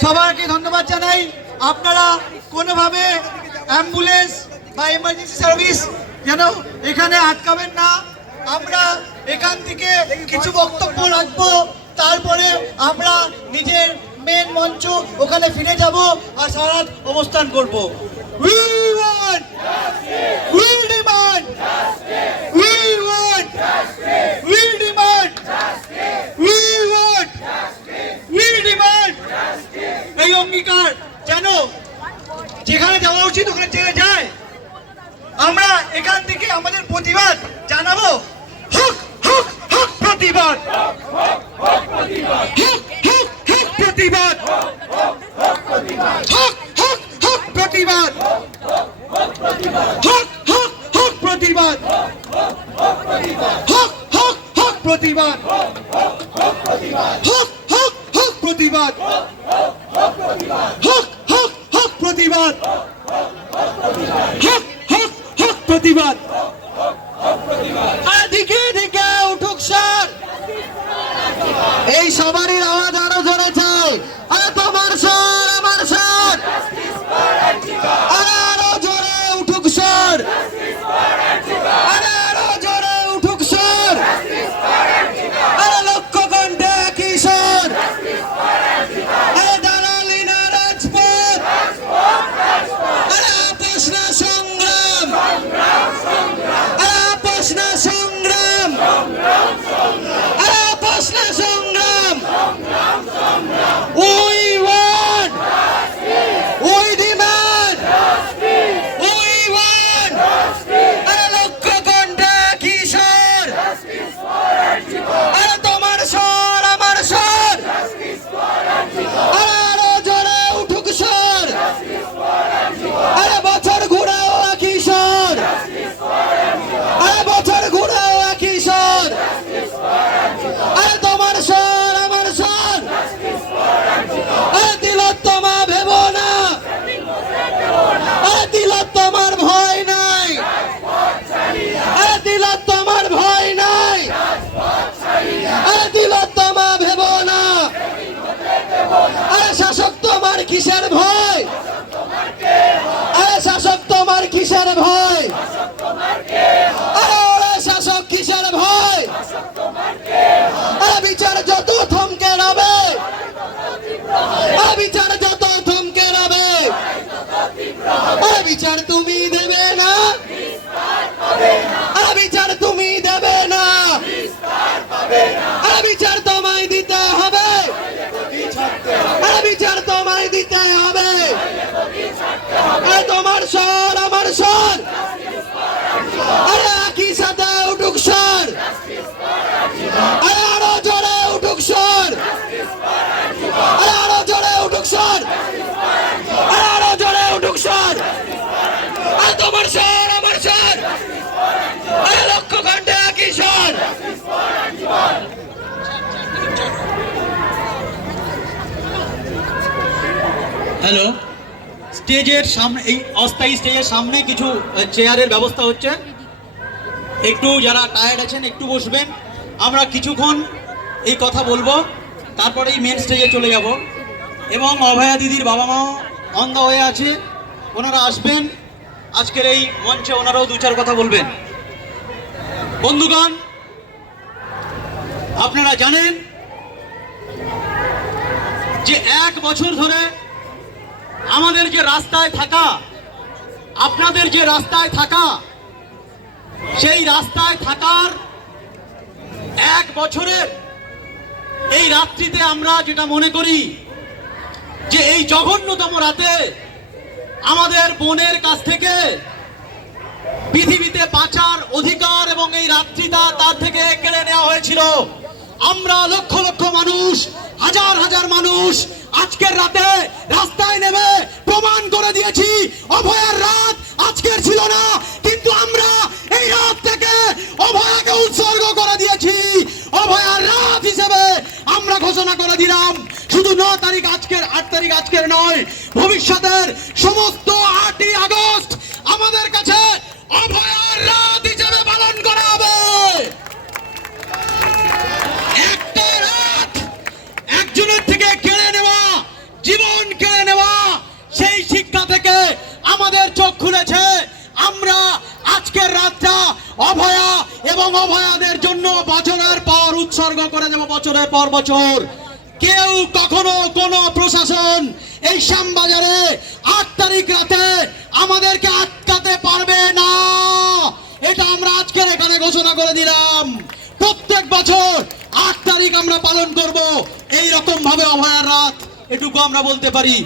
সবাইকে ধন্যবাদ জানাই আপনারা কোনোভাবে অ্যাম্বুলেন্স বা এমার্জেন্সি সার্ভিস যেন এখানে আটকাবেন না, আমরা এখান থেকে কিছু বক্তব্য রাখব, তারপরে আমরা নিজের মেন মঞ্চ ওখানে ফিরে যাব আর সারা অবস্থান করব We want! অঙ্গীকার। যেন যেখানে যাওয়া উচিত, ওখানে চলে যায়। আমরা এখান থেকে আমাদের প্রতিবাদ জানাব। হক হক হক প্রতিবাদ। হক হক হক প্রতিবাদ। হক হক হক প্রতিবাদ। হক হক হক প্রতিবাদ। হক হক হক প্রতিবাদ। হক হক হক প্রতিবাদ। হক হক হক প্রতিবাদ। হক হক হক প্রতিবাদ। দিকে দিকে উঠুক স্যার। এই সবারই আওয়াজ আরও জোরে 我。কিসের ভয়? আরে শাসক, তোমার কিসের ভয়? আরে ওরে শাসক, কিসের ভয়? আরে, বিচার যত থমকে রবে। আরে, বিচার যত থমকে রবে। আরে, বিচার তুমি দেবে না। আরে, বিচার তুমি দেবে না। আরে, বিচার তোমায় দিতে হবে আরে বিচার তোমায় দিতে হবে আরে তোমার স্বর, আমার স্বর। আরে একই সাথে উঠুক স্বর। আরে আরও জোরে উঠুক স্বর। আরে আরও জোরে উঠুক স্বর। আরে আরও জোরে উঠুক স্বর। আরে তোমার স্বর, আমার স্বর। আরে লক্ষ কণ্ঠে একই স্বর। হ্যালো? স্টেজের সামনে, এই অস্থায়ী স্টেজের সামনে কিছু চেয়ারের ব্যবস্থা হচ্ছে। একটু যারা টায়ার্ড আছেন, একটু বসবেন। আমরা কিছুক্ষণ এই কথা বলব তারপরে এই মেন স্টেজে চলে যাব। এবং অভয়া দিদির বাবা মাও অন্ধ হয়ে আছে। ওনারা আসবেন। আজকের এই মঞ্চে ওনারাও দু চার কথা বলবেন। বন্ধুগণ, আপনারা জানেন যে এক বছর ধরে আমাদের যে রাস্তায় থাকা, আপনাদের যে রাস্তায় থাকা, সেই রাস্তায় থাকার এক বছরের এই রাত্রিতে আমরা যেটা মনে করি যে এই জঘন্যতম রাতে আমাদের বোনের কাছ থেকে পৃথিবীতে বাঁচার অধিকার এবং এই রাত্রিটা তার থেকে কেড়ে নেওয়া হয়েছিল। আমরা লক্ষ লক্ষ মানুষ, হাজার হাজার মানুষ আজকের রাতে রাস্তায় নেমে দিয়েছি। অভয়ার রাত আজকের ছিল না, কিন্তু আমরা এই রাতটাকে অভয়াকে উৎসর্গ করে দিয়েছি। অভয়ার রাত হিসেবে আমরা ঘোষণা করে দিলাম, শুধু ন তারিখ আজকের, আট তারিখ আজকের নয়, ভবিষ্যতের সমস্ত আটই আগস্ট আমাদের কাছে অভয়ার রাত খুলেছে। আমরা আজকের রাতটা অভয়া এবং অভয়াদের জন্য বছরের পর উৎসর্গ করে যাব বছরের পর বছর। কেউ কখনো কোনো প্রশাসন এই শ্যামবাজারে আট তারিখ রাতে আমাদেরকে আটকাতে পারবে না। এটা আমরা আজকের এখানে ঘোষণা করে দিলাম। প্রত্যেক বছর আট তারিখ আমরা পালন করব। এই রকম ভাবে অভয়ার রাত, এটুকু আমরা বলতে পারি।